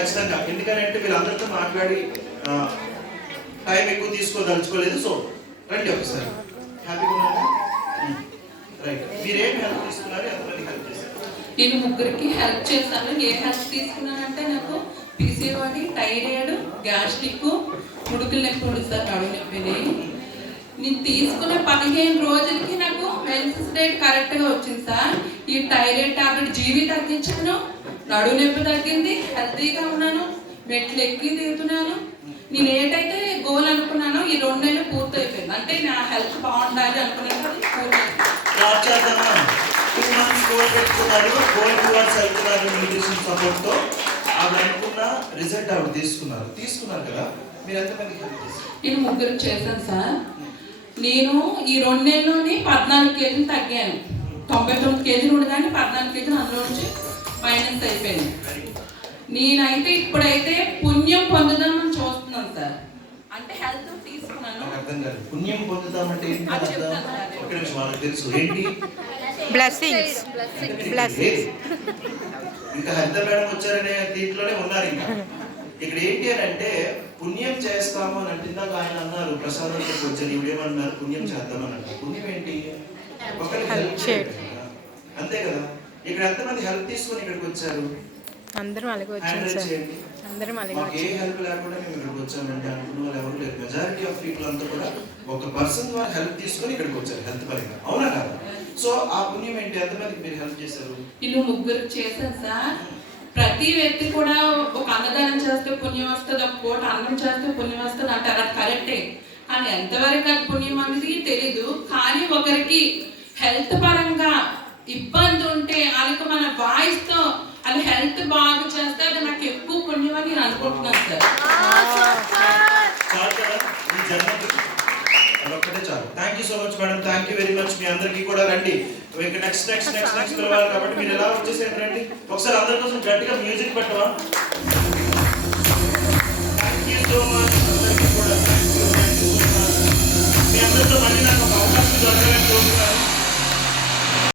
ఖచ్చితంగా. ఎందుకంటే వీళ్ళందరితో మాట్లాడి టైం ఎక్కువ తీసుకోదలుచుకోలేదు. సో రండి ఒకసారి. హ్యాపీగా ఉన్నారా? రైట్. మీరేం హెల్ప్ తీసుకున్నారు? ఎంతమంది హెల్ప్ చేశారు? నేను ముగ్గురికి హెల్ప్ చేశాను. ఏ హెల్ప్ తీసుకున్నానంటే నాకు పీసీఓడి, థైరాయిడ్, గ్యాస్ట్రిక్, ముడుకులు నొప్పి ఉంది సార్, నడుము నొప్పిని. నేను తీసుకున్న 15 రోజులకి నాకు మెన్సెస్ డేట్ కరెక్ట్గా వచ్చింది సార్. ఈ థైరాయిడ్ టాబ్లెట్ జీవి తగ్గించాను, నడుము నొప్పి తగ్గింది, హెల్తీగా ఉన్నాను, మెట్లు ఎక్కి దిగుతున్నాను. నేను ఏటైతే గోల్ అనుకున్నానో ఈ 2 నెలలు పూర్తయిపోయింది. అంటే నా హెల్త్ బాగుండాలి అనుకున్నాను, అది పూర్తయింది. 2 months గోల్ పెట్టుకున్నారు, గోల్ టువర్డ్స్ వెళ్తున్నారు న్యూట్రిషన్ సపోర్ట్తో. ఆవిడ అనుకున్న రిజల్ట్ ఆవిడ తీసుకున్నారు కదా. మీరు ఎంతమంది హెల్ప్ చేశారు? నేను ముగ్గురికి చేశాను సార్. నేను ఈ 2 నెలల్లోనే 14 కేజీలు తగ్గాను. 99 కేజీలు ఉండగానే 14 కేజీలు అందులో నుంచి మైనస్ అయిపోయింది. నేనైతే ఇప్పుడైతే పుణ్యం పొందుదామని చూస్తున్నాను సార్. అంటే హెల్త్ తీసుకున్నాను. అర్థం కాదు. పుణ్యం పొందుతామంటే ఒక నిమిషం, వాళ్ళకి తెలుసు ఏంటి బ్లెస్సింగ్స్. ఇంకా హెల్త్ మేడం వచ్చారనే దీంట్లోనే ఉన్నారు. ఇంకా ఇక్కడ ఏంటి అని అంటే పుణ్యం చేస్తాము అని అంటే ఇందాక ఆయన అన్నారు, ప్రసాదంతో వచ్చారు, ఇవిడేమన్నారు, పుణ్యం చేద్దామని అంటారు. పుణ్యం ఏంటి? ఒకరికి హెల్ప్ చేయడం కదా, అంతే కదా. ఇక్కడ ఎంతమంది హెల్ప్ తీసుకొని ఇక్కడికి వచ్చారు? అందరం అలాగే వచ్చాం సార్. అందరం అలాగే మాకు ఏ హెల్ప్ లేకుండా మేము ఇక్కడికి వచ్చామంటే అనుకున్న వాళ్ళు ఎవరు లేదు. మెజారిటీ ఆఫ్ పీపుల్ అంతా కూడా ఒక పర్సన్ ద్వారా హెల్ప్ తీసుకొని ఇక్కడికి వచ్చారు హెల్త్ పరంగా, అవునా కదా? సో ఆ పుణ్యం ఏంటి? ఎంతమందికి మీరు హెల్ప్ చేశారు? ఇల్లు ముగ్గురికి చేశాను సార్. ప్రతి వ్యక్తి కూడా ఒక అన్నదానం చేస్తే పుణ్యం వస్తుంది, ఒక పూట అన్నం చేస్తే పుణ్యం వస్తుంది అంటారు, అది కరెక్టే. కానీ ఎంతవరకు అది పుణ్యం అనేది తెలీదు. కానీ ఒకరికి హెల్త్ పరంగా ఇబ్బంది ఉంటే వాళ్ళకి మన వాయిస్తో అది హెల్త్ బాగా చేస్తే అది నాకు ఎక్కువ పుణ్యం అని నేను అనుకుంటున్నాను సార్. చాలు కదా ఈ జన్మకి అదొక్కటే చాలు. Thank you so much madam, thank you very much. మీ అందరికీ కూడా రండి. ఇంకా నెక్స్ట్ పిలవాలి కాబట్టి మీరు ఎలా వచ్చేసేయండి, రండి. ఒకసారి అందరి కోసం గట్టిగా మ్యూజిక్ పెట్టవా? Thank you so much.